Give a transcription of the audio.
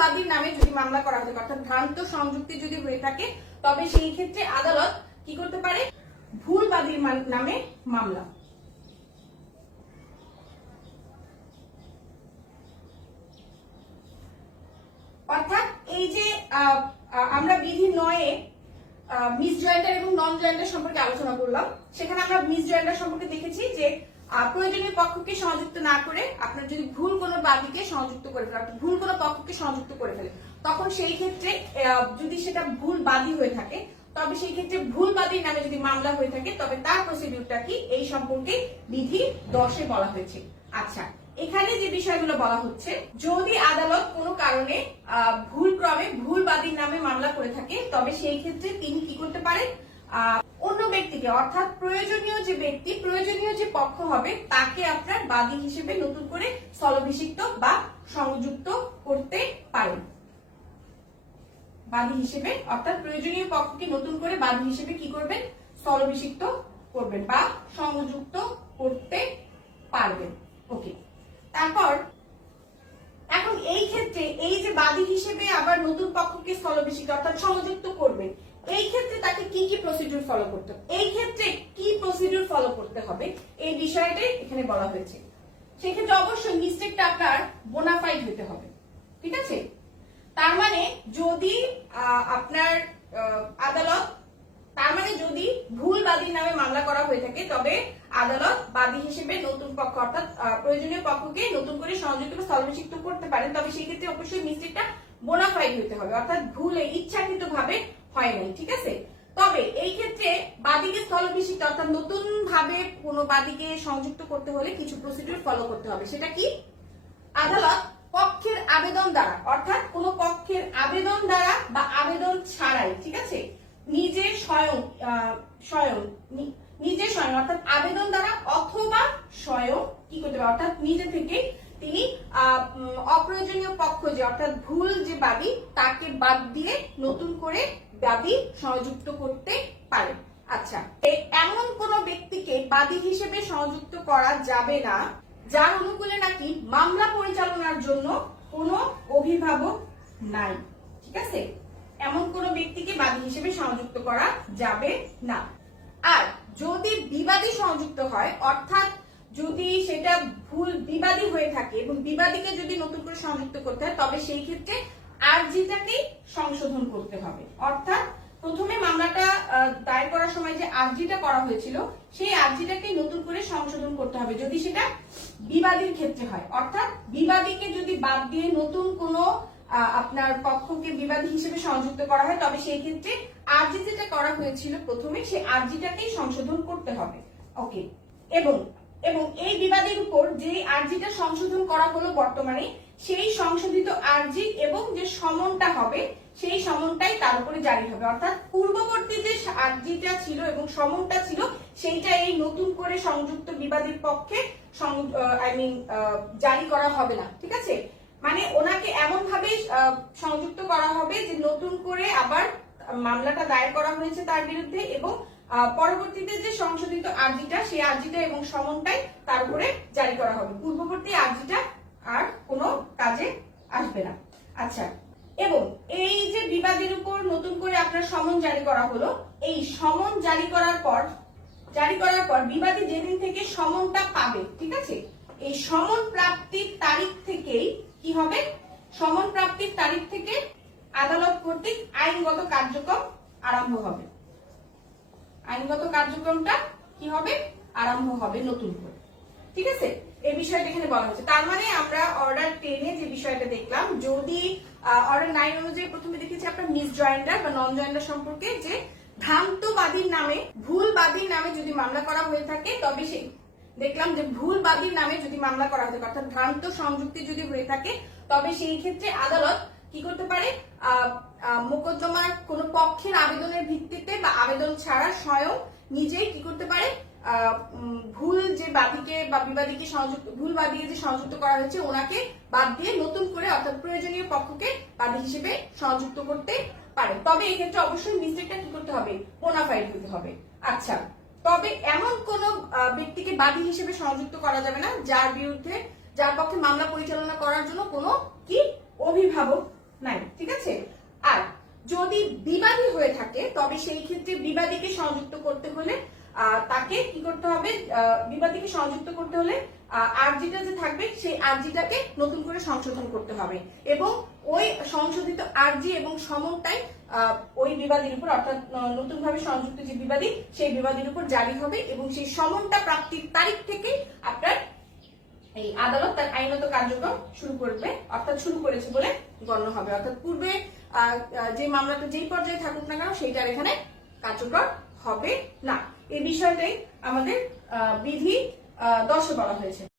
বাদীর নামে যদি মামলা করা হয়ে থাকে অর্থাৎ ভ্রান্ত সংযুক্তি যদি হয়ে থাকে, তবে সেই ক্ষেত্রে আদালত কি করতে পারে? ভুল বাদীর নামে মামলা। অর্থাৎ এই যে আমরা বিধি নয়ে মিস জয়েন্টার এবং নন জয়েন্টার সম্পর্কে আলোচনা করলাম। সেখানে আমরা মিস জয়েন্টার সম্পর্কে দেখেছি যে প্রয়োজনীয় পক্ষকে সংযুক্ত না করে আপনার যদি ভুল কোনো বাদীকে সংযুক্ত করে ফেলে, অর্থাৎ ভুল কোনো পক্ষকে সংযুক্ত করে ফেলে, তখন সেই ক্ষেত্রে যদি সেটা ভুল বাদী হয়ে থাকে, তবে সেই ক্ষেত্রে ভুল বাদীর নামে যদি মামলা হয়ে থাকে, তবে তার প্রসিডিউরটা কি? এই সম্পর্কে বিধি দশে বলা হয়েছে। আচ্ছা এখানে যে বিষয়গুলো বলা হচ্ছে, যদি আদালত কোনো কারণে ভুল ক্রমে ভুল বাদীর নামে মামলা করে থাকে, তবে সেই ক্ষেত্রে তিনি কি করতে পারেন? ব্যক্তিকে, অর্থাৎ প্রয়োজনীয় যে ব্যক্তি, প্রয়োজনীয় যে পক্ষ হবে, তাকে আপনার বাদী হিসেবে নতুন করে স্থলাভিষিক্ত বা সংযুক্ত করতে পারেন। বাদী হিসেবে, অর্থাৎ প্রয়োজনীয় পক্ষকে নতুন করে বাদী হিসেবে কি করবেন? স্থলাভিষিক্ত করবেন বা সংযুক্ত করতে পারবেন। ওকে তারপর, এখন এই ক্ষেত্রে এই যে বাদী হিসেবে আবার নতুন পক্ষকে স্থলাভিষিক্ত, অর্থাৎ সংযুক্ত করবেন এই ক্ষেত্রে তাকে কি কি প্রসিডিউর ফলো করতে হবে? এই ক্ষেত্রে কি প্রসিডিউর ফলো করতে হবে? এই বিষয়টাই এখানে বলা হয়েছে। সেক্ষেত্রে অবশ্যই মিস্টেকটা আপনার বোনাফাইড হতে হবে। ঠিক আছে? তার মানে যদি আপনার আদালত, তার মানে যদি ভুল বাদীর নামে মামলা করা হয়ে থাকে, তবে আদালত বাদী হিসেবে নতুন পক্ষ অর্থাৎ প্রয়োজনীয় পক্ষকে নতুন করে সংযুক্ত বা স্থলাভিষিক্ত করতে পারেন। তবে সেই ক্ষেত্রে অবশ্যই মিস্টেকটা বোনাফাইড হতে হবে, অর্থাৎ ভুলে ইচ্ছাকৃত ভাবে হয় নাই, ঠিক আছে? তবে এই ক্ষেত্রে বাদীকে স্থলাভিষিক্ত, অর্থাৎ নতুন ভাবে কোনো বাদীকে সংযুক্ত করতে হলে কিছু প্রসিডিউর ফলো করতে হবে। সেটা কি? আদালত পক্ষের আবেদন দ্বারা, অর্থাৎ কোন পক্ষের আবেদন দ্বারা বা আবেদন ছাড়াই, ঠিক আছে? নিজে স্বয়ং স্বয়ং নিজে স্বয়ং, অর্থাৎ আবেদন দ্বারা অথবা স্বয়ং কি করতে পারে? অর্থাৎ নিজে থেকে তিনি অপ্রয়োজনীয় পক্ষ যে, অর্থাৎ ভুল যে বাদী, তাকে বাদ দিয়ে নতুন করে বাদী সংযুক্ত করতে পারে। আচ্ছা এমন কোন ব্যক্তিকে বাদী হিসেবে সংযুক্ত করা যাবে না, যার অনুকূলে নাকি মামলা পরিচালনার জন্য কোনো অভিভাবক নাই। ঠিক আছে? এমন কোন ব্যক্তিকে বাদী হিসেবে সংযুক্ত করা যাবে না। আর যদি বিবাদী সংযুক্ত হয়, অর্থাৎ সেটা ভুল বিবাদী হয়ে থাকে এবং বিবাদীকে যদি নতুন করে সংযুক্ত করতে হয়, তবে সেই ক্ষেত্রে আর্জিটাকেই সংশোধন করতে হবে। অর্থাৎ প্রথমে মামলাটা দায়ের করার সময় যে আর্জিটা করা হয়েছিল, সেই আর্জিটাকে নতুন করে সংশোধন করতে হবে, যদি সেটা বিবাদীর ক্ষেত্রে হয়। অর্থাৎ বিবাদীকে যদি বাদ দিয়ে নতুন কোনো আপনার পক্ষকে বিবাদী হিসেবে সংযুক্ত করা হয়, তবে সেই ক্ষেত্রে আর্জি যেটা করা হয়েছিল প্রথমে, সেই আর্জিটাকেই সংশোধন করতে হবে। ওকে। এবং এবং এই বিবাদের উপর যে আর্জিটা সংশোধন করা হলো বর্তমানে, সেই সংশোধিত আর্জি এবং যে সমনটা হবে, সেই সমনটাই তার উপরে জারি হবে। অর্থাৎ পূর্ববর্তী যে আর্জিটা ছিল এবং সমনটা ছিল, সেইটা এই নতুন করে সংযুক্ত বিবাদের পক্ষে আই মিন জারি করা হবে না। ঠিক আছে? মানে ওনাকে এমন ভাবে সংযুক্ত করা হবে যে নতুন করে আবার মামলাটা দায়ের করা হয়েছে তার বিরুদ্ধে এবং পরবর্তীতে যে সংশোধিত আর্জিটা, সেই আর্জিটা এবং সমনটাই তার উপরে জারি করা হবে। পূর্ববর্তী আর্জিটা আর কোনো কাজে আসবে না। আচ্ছা এবং এই যে বিবাদের উপর নতুন করে আপনার সমন জারি করা হলো, এই সমন জারি করার পর, জারি করার পর বিবাদী যেদিন থেকে সমনটা পাবে, ঠিক আছে? এই সমন প্রাপ্তির তারিখ থেকেই কি হবে? সমন প্রাপ্তির তারিখ থেকে আদালত কর্তৃক আইনগত কার্যক্রম আরম্ভ হবে। আইনগত কার্যক্রমটা কি হবে? আরম্ভ হবে নতুন করে। ঠিক আছে? এই বিষয়টা এখানে বলা হচ্ছে তার মানে আমরা অর্ডার টেনে যে বিষয়টা দেখলাম, যদি অর্ডার নাইন অনুযায়ী প্রথমে দেখেছি আপনার মিস জয়েন্ডার বা নন জয়েন্ডার সম্পর্কে যে ভ্রান্ত বাদীর নামে ভুল বাদীর নামে যদি মামলা করা হয়ে থাকে, তবে সেই দেখলাম যে ভুল বাদীর নামে যদি মামলা করা হয়ে থাকে, অর্থাৎ ভ্রান্ত সংযুক্তি যদি হয়ে থাকে, তবে সেই ক্ষেত্রে আদালত কি করতে পারে? মোকদ্দমার কোন পক্ষের আবেদনের ভিত্তিতে বা আবেদন ছাড়া স্বয়ং নিজেই কি করতে পারে? ভুল যে বাদীকে বা বিবাদীকে সংযুক্ত, ভুল বাদীকে যে সংযুক্ত করা হয়েছে, ওনাকে বাদ দিয়ে নতুন করে অর্থাৎ প্রয়োজনীয় পক্ষকে বাদী হিসেবে সংযুক্ত করতে পারে। তবে এক্ষেত্রে অবশ্যই মিস্টেকটা কি করতে হবে? বোনাফাইড হতে হবে। আচ্ছা তবে এমন কোন ব্যক্তিকে বাদী হিসেবে সংযুক্ত করা যাবে না, যার বিরুদ্ধে, যার পক্ষে মামলা পরিচালনা করার জন্য কোনো কি অভিভাবক থাকে তবে ক্ষেত্রে বিবাদীকে সংযুক্ত করতে হলে তাকে কি করতে হবে বিবাদীকে সংযুক্ত করতে হলে আর্জিটা যে থাকবে, সেই আর্জিটাকে নতুন করে সংশোধন করতে হবে। এবং ওই সংশোধিত আর্জি এবং সমনটাই ওই বিবাদীর উপর, অর্থাৎ নতুন ভাবে সংযুক্ত যে বিবাদী, সেই বিবাদীর উপর জারি হবে এবং সেই সমনটা প্রাপ্তির তারিখ থেকে আপনার এই আদালত তার আইনত কার্যক্রম শুরু করবে, অর্থাৎ শুরু করেছে বলে গণ্য হবে। অর্থাৎ পূর্বে যে মামলাটা যেই পর্যায়ে থাকুক না কেন, সেইটার এখানে কার্যকর হবে না। এ বিষয়টাই আমাদের বিধি দশে বলা হয়েছে।